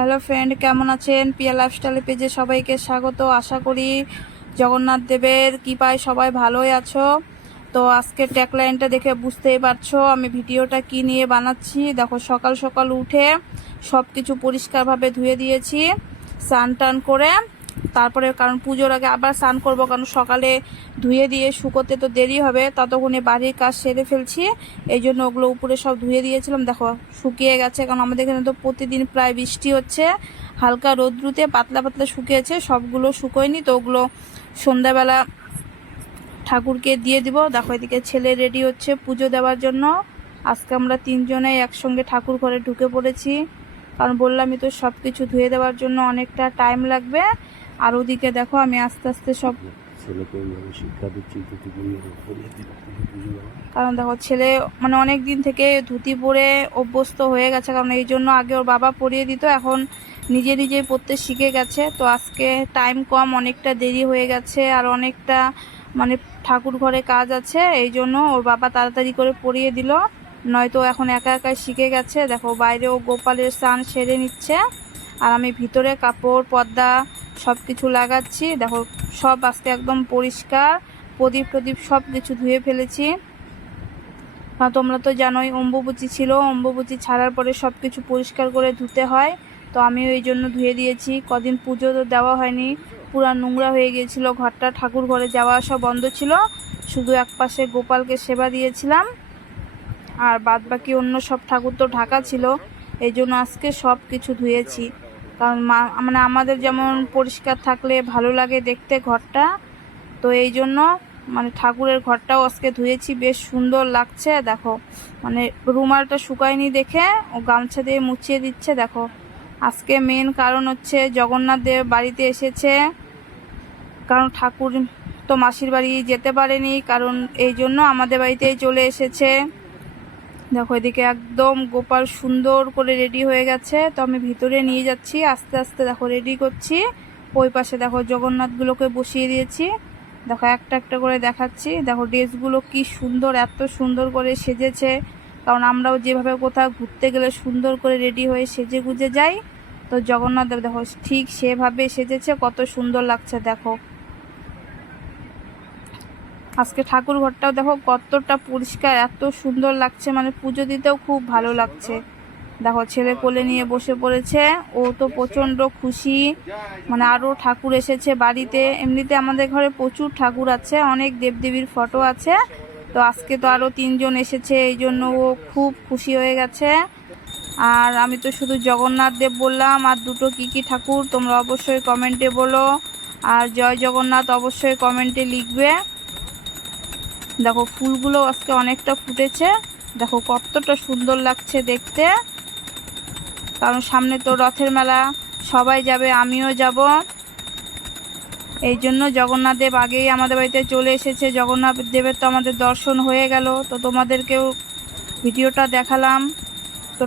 Hello friend, কেমন আছেন? পিয়া lifestyle পেজে সবাইকে স্বাগত। আশা করি জগন্নাথ দেবের কৃপায় সবাই ভালোই আছো। তো আজকে ট্যাগলাইনটা দেখে বুঝতেই পারছো আমি ভিডিওটা কি নিয়ে বানাচ্ছি। দেখো, সকাল সকাল উঠে সব কিছু পরিষ্কারভাবে ধুয়ে দিয়েছি স্নান টান করে। তারপরে কারণ পুজোর আগে আবার স্নান করবো, কারণ সকালে ধুয়ে দিয়ে শুকোতে তো দেরি হবে, ততক্ষণে বাড়ির কাজ সেরে ফেলছি। এই জন্য ওগুলো উপরে সব ধুয়ে দিয়েছিলাম। দেখো শুকিয়ে গেছে, কারণ আমাদের এখানে তো প্রতিদিন প্রায় বৃষ্টি হচ্ছে। হালকা রোদ্রুতে পাতলা পাতলা শুকিয়েছে, সবগুলো শুকোয়নি। তো ওগুলো সন্ধ্যাবেলা ঠাকুরকে দিয়ে দিব। দেখো এদিকে ছেলে রেডি হচ্ছে পুজো দেওয়ার জন্য। আজকে আমরা তিনজনে একসঙ্গে ঠাকুর ঘরে ঢুকে পড়েছি, কারণ বললামই তো সব কিছু ধুয়ে দেওয়ার জন্য অনেকটা টাইম লাগবে। আর ওদিকে দেখো আমি আস্তে আস্তে সব, কারণ দেখো ছেলে মানে অনেক দিন থেকে ধুতি পরে অভ্যস্ত হয়ে গেছে, কারণ এই জন্য আগে ওর বাবা পরিয়ে দিত, এখন নিজে নিজেই পরতে শিখে গেছে। তো আজকে টাইম কম, অনেকটা দেরি হয়ে গেছে, আর অনেকটা মানে ঠাকুর ঘরে কাজ আছে, এই জন্য ওর বাবা তাড়াতাড়ি করে পরিয়ে দিল, নয়তো এখন একা একাই শিখে গেছে। দেখো বাইরেও গোপালের স্নান সেরে নিচ্ছে, আর আমি ভিতরে কাপড় পর্দা সব কিছু লাগাচ্ছি। দেখো সব আজকে একদম পরিষ্কার, প্রদীপ সব কিছু ধুয়ে ফেলেছি। তোমরা তো জানোই অম্বুবচী ছিল, অম্বুবচী ছাড়ার পরে সব কিছু পরিষ্কার করে ধুতে হয়। তো আমিও এই জন্য ধুয়ে দিয়েছি। কদিন পুজো তো দেওয়া হয়নি, পুরা নোংরা হয়ে গিয়েছিল ঘরটা, ঠাকুর ঘরে যাওয়া আসা বন্ধ ছিল, শুধু একপাশে গোপালকে সেবা দিয়েছিলাম, আর বাদ বাকি অন্য সব ঠাকুর তো ঢাকা ছিল। এই জন্য আজকে সব কিছু ধুয়েছি, কারণ মানে আমাদের যেমন পরিষ্কার থাকলে ভালো লাগে দেখতে ঘরটা, তো এই জন্য মানে ঠাকুরের ঘরটাও আজকে ধুয়েছি, বেশ সুন্দর লাগছে। দেখো মানে রুমালটা শুকায়নি দেখে ও গামছা দিয়ে মুছিয়ে দিচ্ছে। দেখো আজকে মেন কারণ হচ্ছে জগন্নাথ দেব বাড়িতে এসেছে, কারণ ঠাকুর তো মাসির বাড়ি যেতে পারেনি, কারণ এই জন্য আমাদের বাড়িতেই চলে এসেছে। দেখো এদিকে একদম গোপাল সুন্দর করে রেডি হয়ে গেছে, তো আমি ভিতরে নিয়ে যাচ্ছি আস্তে আস্তে। দেখো রেডি করছি, ওই পাশে দেখো জগন্নাথগুলোকে বসিয়ে দিয়েছি। দেখো একটা একটা করে দেখাচ্ছি। দেখো ড্রেসগুলো কি সুন্দর, এত সুন্দর করে সেজেছে, কারণ আমরাও যেভাবে কোথাও ঘুরতে গেলে সুন্দর করে রেডি হয়ে সেজে গুজে যাই, তো জগন্নাথ দেব দেখো ঠিক সেভাবে সেজেছে, কত সুন্দর লাগছে। দেখো আজকে ঠাকুর ঘরটাও দেখো কতটা পরিষ্কার, এত সুন্দর লাগছে, মানে পুজো দিতেও খুব ভালো লাগছে। দেখো ছেলে কোলে নিয়ে বসে পড়েছে, ও তো প্রচণ্ড খুশি, মানে আরও ঠাকুর এসেছে বাড়িতে। এমনিতে আমাদের ঘরে প্রচুর ঠাকুর আছে, অনেক দেবদেবীর ফটো আছে, তো আজকে তো আরও তিনজন এসেছে, এই জন্য ও খুব খুশি হয়ে গেছে। আর আমি তো শুধু জগন্নাথ দেব বললাম, আর দুটো কি ঠাকুর তোমরা অবশ্যই কমেন্টে বলো, আর জয় জগন্নাথ অবশ্যই কমেন্টে লিখবে। দেখো ফুলগুলো আজকে অনেকটা ফুটেছে, দেখো কতটা সুন্দর লাগছে দেখতে, কারণ সামনে তো রথের মেলা, সবাই যাবে, আমিও যাব, এই জন্য জগন্নাথ দেব আগেই আমাদের বাড়িতে চলে এসেছে। জগন্নাথ দেবের তো আমাদের দর্শন হয়ে গেল, তো তোমাদেরকেও ভিডিওটা দেখালাম। তো